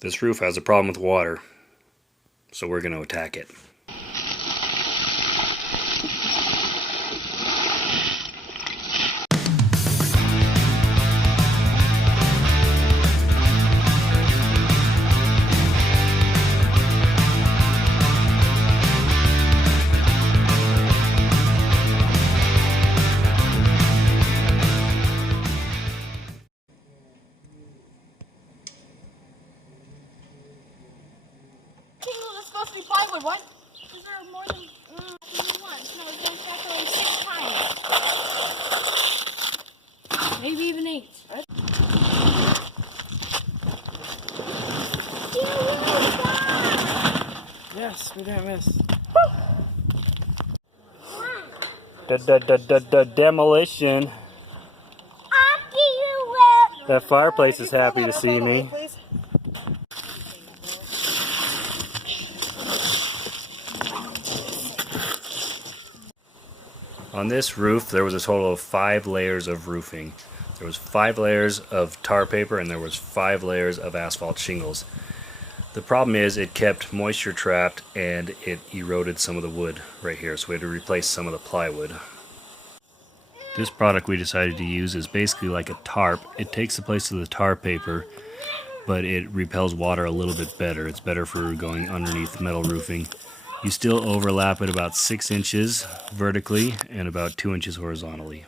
This roof has a problem with water, so we're going to attack it. Supposed to be plywood. What? Is there more than once? No, it's going to stack like 6 times. Maybe even 8. Right? Yes, we didn't miss. Demolition. That fireplace is happy to see me. On this roof, there was a total of 5 layers of roofing. There was 5 layers of tar paper and there was 5 layers of asphalt shingles. The problem is it kept moisture trapped and it eroded some of the wood right here, so we had to replace some of the plywood. This product we decided to use is basically like a tarp. It takes the place of the tar paper, but it repels water a little bit better. It's better for going underneath metal roofing. You still overlap it about 6 inches vertically and about 2 inches horizontally.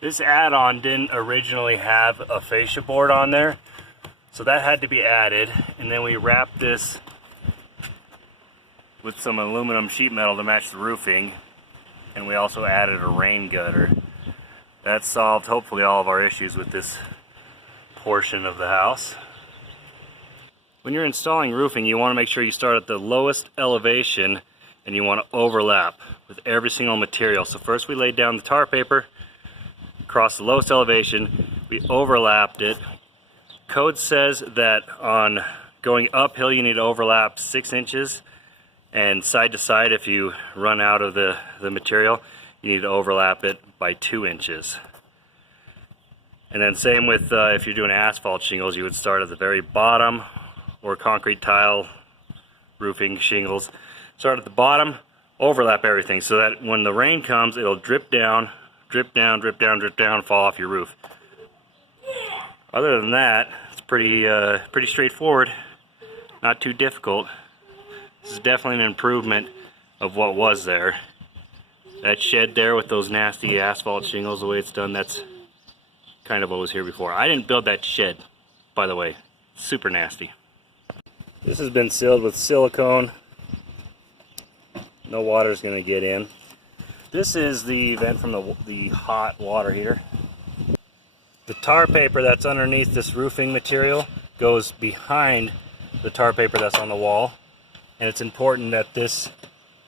This add-on didn't originally have a fascia board on there, so that had to be added, and then we wrapped this with some aluminum sheet metal to match the roofing, and we also added a rain gutter. That solved hopefully all of our issues with this portion of the house. When you're installing roofing, you want to make sure you start at the lowest elevation and you want to overlap with every single material. So first we laid down the tar paper across the lowest elevation, we overlapped it. Code says that on going uphill you need to overlap 6 inches, and side to side, if you run out of the material, you need to overlap it by 2 inches. And then same with if you're doing asphalt shingles, you would start at the very bottom, or concrete tile roofing shingles. Start at the bottom, overlap everything so that when the rain comes, it'll drip down, drip down, drip down, drip down, fall off your roof. Other than that, it's pretty straightforward, not too difficult. This is definitely an improvement of what was there. That shed there with those nasty asphalt shingles, the way it's done, that's kind of what was here before. I didn't build that shed, by the way. Super nasty. This has been sealed with silicone. No water's going to get in. This is the vent from the hot water heater. The tar paper that's underneath this roofing material goes behind the tar paper that's on the wall. And it's important that this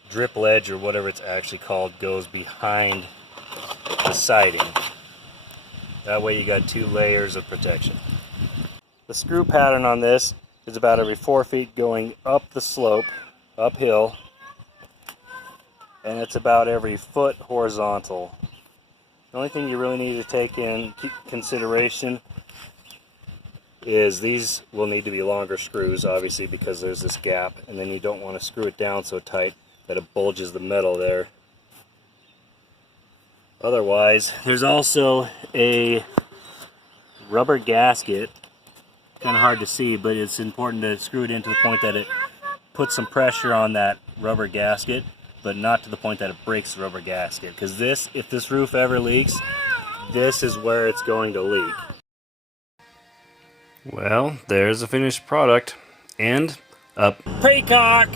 drip ledge, or whatever it's actually called, goes behind the siding. That way you got 2 layers of protection. The screw pattern on this is about every 4 feet going up the slope, uphill, and it's about every foot horizontal. The only thing you really need to take in consideration is these will need to be longer screws, obviously, because there's this gap, and then you don't want to screw it down so tight that it bulges the metal there. Otherwise, there's also a rubber gasket, kind of hard to see, but it's important to screw it in to the point that it puts some pressure on that rubber gasket, but not to the point that it breaks the rubber gasket, because if this roof ever leaks, this is where it's going to leak. Well, there's a finished product, and up. Precock!